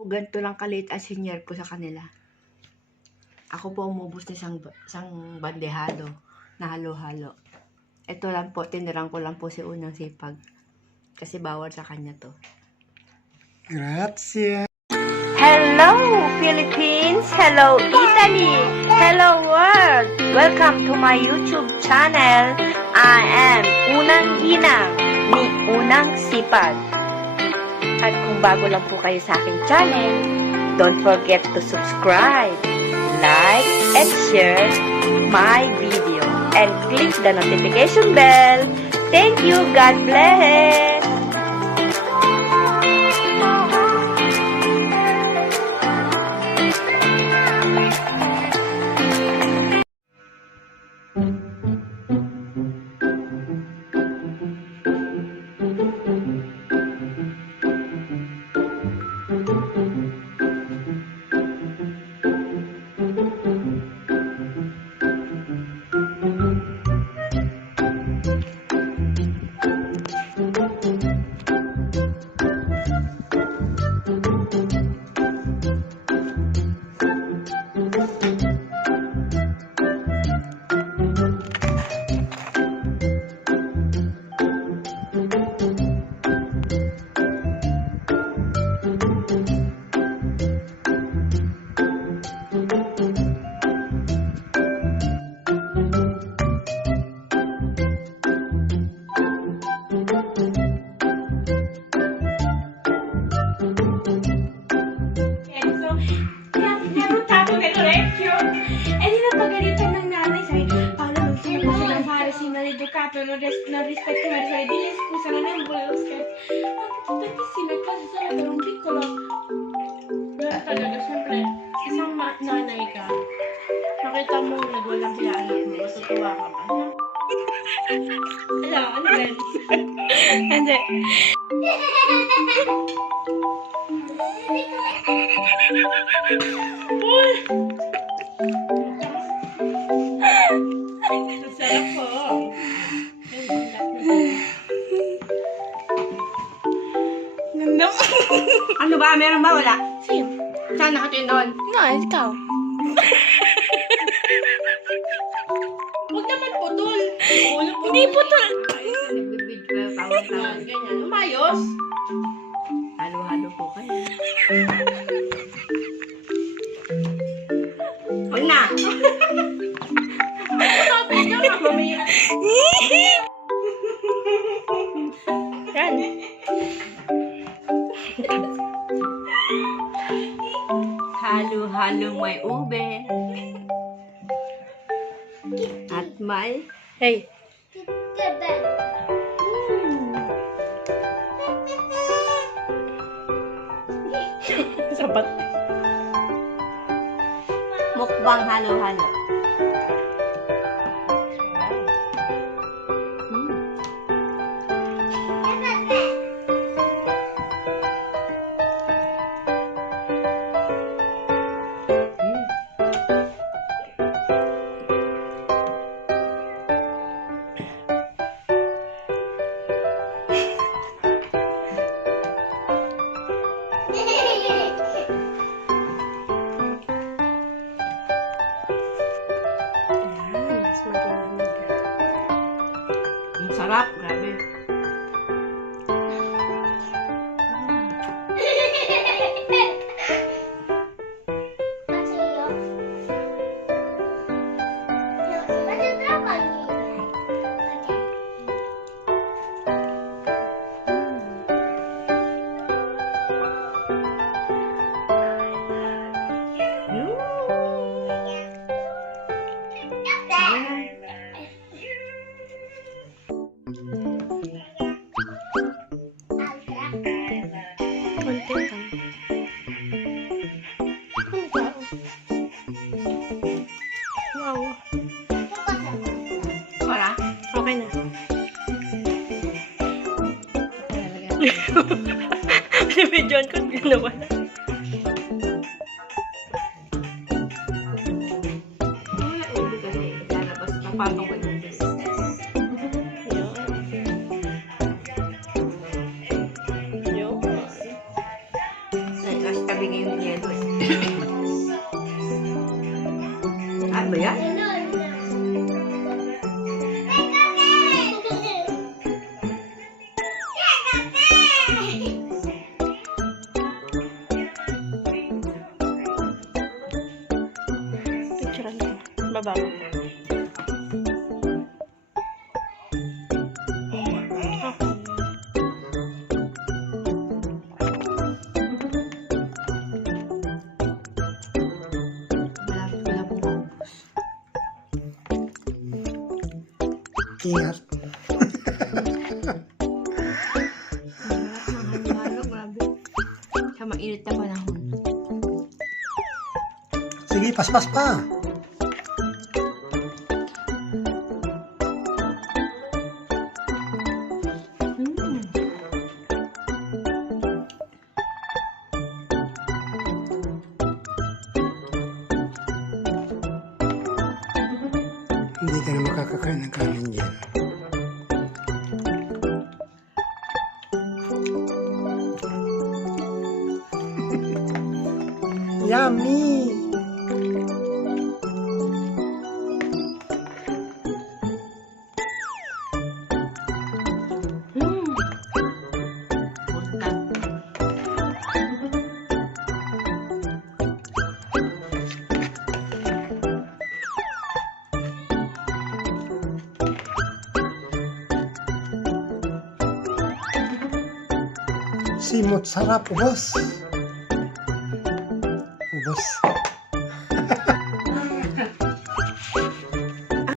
Ganito lang kalit ang senior ko sa kanila. Ako po umubos na isang bandehado na halo-halo. Ito lang po, tinirang ko lang po si Unang Sipag. Kasi bawal sa kanya to. Grazie. Hello, Philippines! Hello, Italy! Hello, world! Welcome to my YouTube channel. I am Unang Ginang ni Unang Sipag. At kung bago lang po kayo sa aking channel, don't forget to subscribe, like, and share my video. And click the notification bell. Thank you. God bless! Non rispetto verso le scusa, non è un volevo scherzare. Ma tantissime cose sono per un piccolo. Talaga, siyempre, isang nanay ka. Nakita mo nagwalang sila anak mo, matutuwa ka ba? Alam, ano yan? Hindi. Sarap po. Ano ba? Meron ba? Wala? Sino? Saan nakatin doon? No, ikaw. Huwag naman putol. Hindi putol. Nagbibidyo pa, tawag-tawag. Ganyan. Umayos. Halo-halo po kayo. Huwag na! Sabi ka nga, mamaya. Yan. Halo-halo may ube. At may... Hey. Sabat. Mukbang halo-halo. Ang sarap, grabe. Wow. Wala? Okay na. Binibidyoan ko, ginawa na. Wala, ulo kasi. Lalabas ng patong ko yung Yo. Tapos tabingin Kinakain mo yan? Picturean ko. Baba mo. Malapit ko lang po maubos. Ingat. Halo-halo, grabe. Sa mainit na panahon. Sige, paspas pa. Mm. Hindi ka na makakakain ng kanin dyan. Yummy! Mm. Punta. Simot sarap, boss.